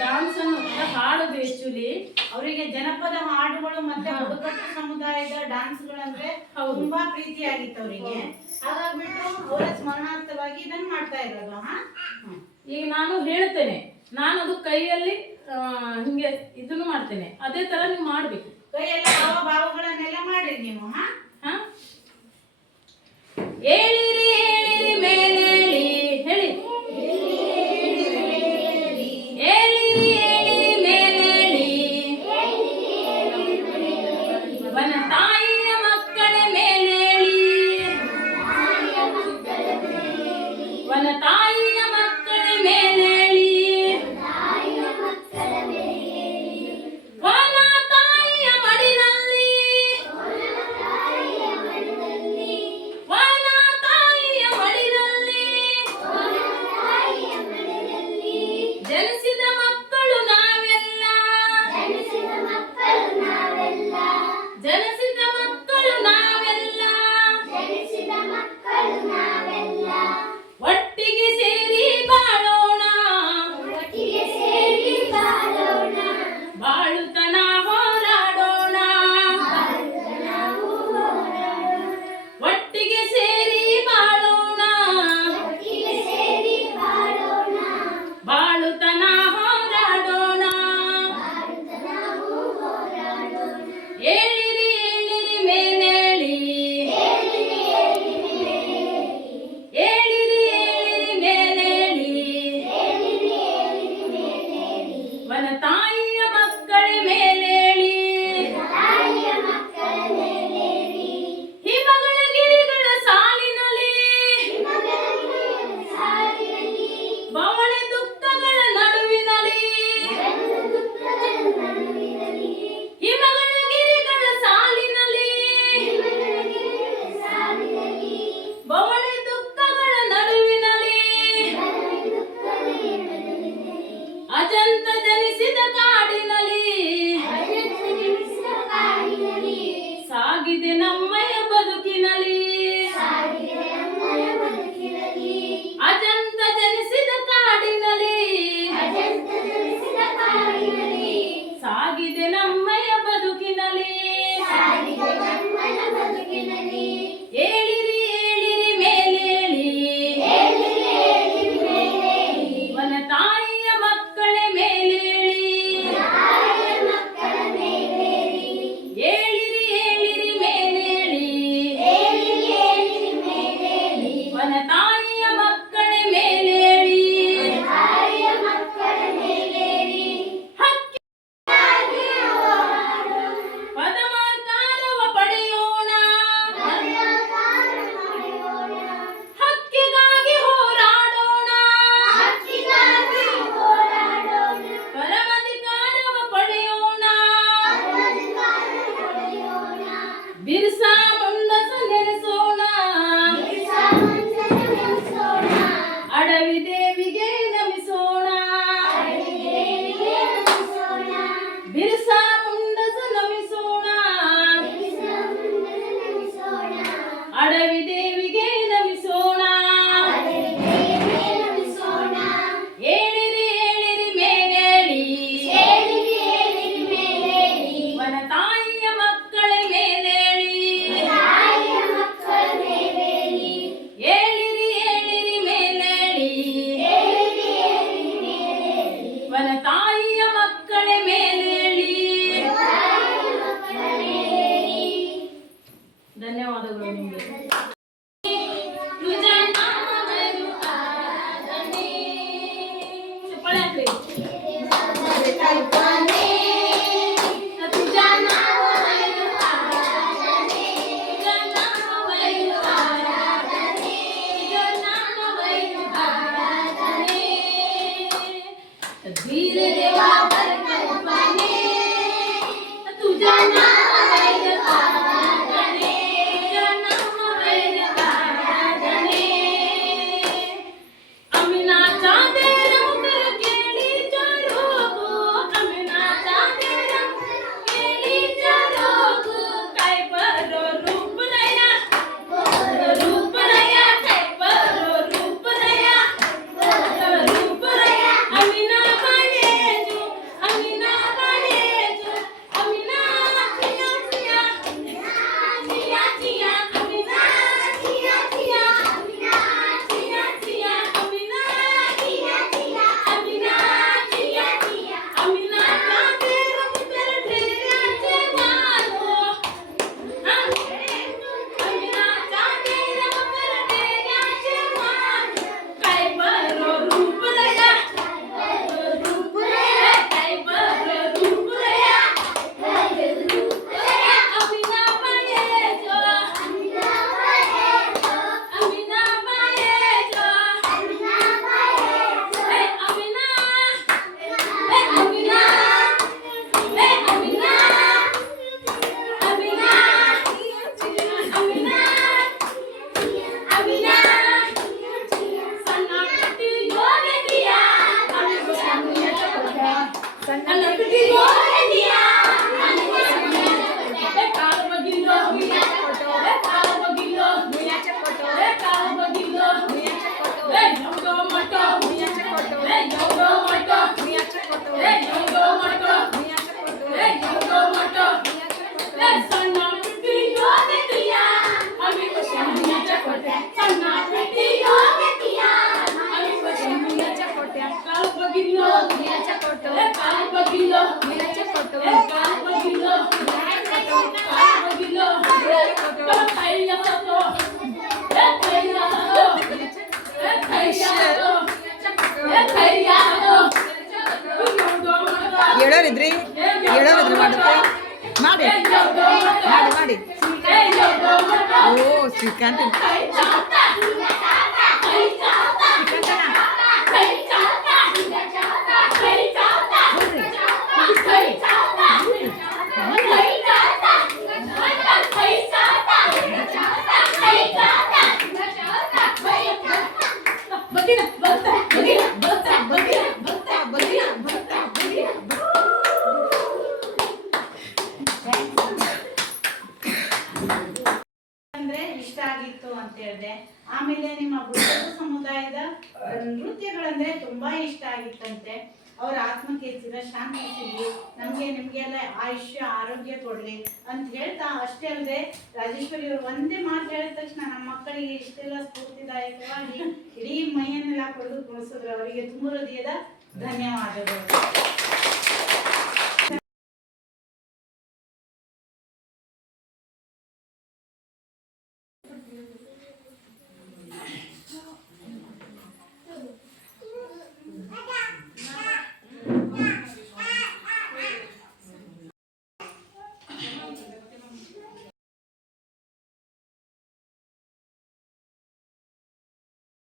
Dance ಅನ್ನು ಕೂಡ ಹಾಡೋದು ಆಕ್ಚುಲಿ ಅವರಿಗೆ ಜನಪದ ಹಾಡುಗಳು ಮತ್ತೆ ಬುಡಕಟ್ಟು ಸಮುದಾಯದ ಡಾನ್ಸ್ಗಳಂದ್ರೆ ತುಂಬಾ ಪ್ರೀತಿಯಾಗಿತ್ತು ಅವರಿಗೆ. ಹಾಗಾಗ್ಬಿಟ್ಟು ಅವರ ಸ್ಮರಣಾರ್ಥವಾಗಿ ಇದನ್ನ ಮಾಡ್ತಾ ಇರೋದು ಹಾ? ಈಗ ನಾನು ಹೇಳ್ತೇನೆ ನಾನು ಅದು ಕೈಯಲ್ಲಿ ಹಿಂಗೆ ಇದನ್ನು ಮಾಡ್ತೇನೆ. ಅದೇ ತರ ನೀವು ಮಾಡ್ಬೇಕು. ಕೈಯೆಲ್ಲ ಭಾವ ಭಾವಗಳನ್ನೆಲ್ಲ ಮಾಡಿರಿ ನೀವು ಹಾ? தினம் బిర్సా ముంద సోనా. అడవి దేవిగే నమి సోనా. బిర్సా ముంద నమి సోనా. అడవి Hey, no, no, my God, we have to go to. Hey, no, no, my God, we have to go to. Hey, no. ಹೇಳೋರಿದ್ರಿ ಹೇಳೋರಿದ್ರಿ ಮಾಡುತ್ತೆ ಮಾಡಿ ಮಾಡಿ ಮಾಡಿ ಓ ಶ್ರೀಕಾಂತ್ ಇಷ್ಟ ಆಗಿತ್ತು ಅಂತ ಹೇಳಿದೆ. ಆಮೇಲೆ ನಿಮ್ಮ ಗುರುಗಳ ಸಮುದಾಯದ ನೃತ್ಯಗಳಂದ್ರೆ ತುಂಬಾ ಇಷ್ಟ ಆಗಿತ್ತಂತೆ. ಅವ್ರ ಆತ್ಮಕ್ಕೆ ಸ್ಥಿರ ಶಾಂತಿ ಸಿಗಲಿ ನಮಗೆ ನಿಮಗೆಲ್ಲ ಆಯುಷ್ಯ, ಆರೋಗ್ಯ ಕೊಡ್ಲಿ ಅಂತ ಹೇಳ್ತಾ ಅಷ್ಟೇ ಅಲ್ಲದೆ ರಾಜೇಶ್ವರಿ ಅವರು ಒಂದೇ ಮಾತು ಹೇಳಿದ ತಕ್ಷಣ ನಮ್ಮ ಮಕ್ಕಳಿಗೆ ಇಷ್ಟೆಲ್ಲ ಸ್ಫೂರ್ತಿದಾಯಕವಾಗಿ ಇಡೀ ಮೈಯನ್ನೆಲ್ಲ ಕೊಡಲು ಕುಣಿಸಿದ್ರು. ಅವರಿಗೆ ತುಂಬ ಹೃದಯದ ಧನ್ಯವಾದಗಳು.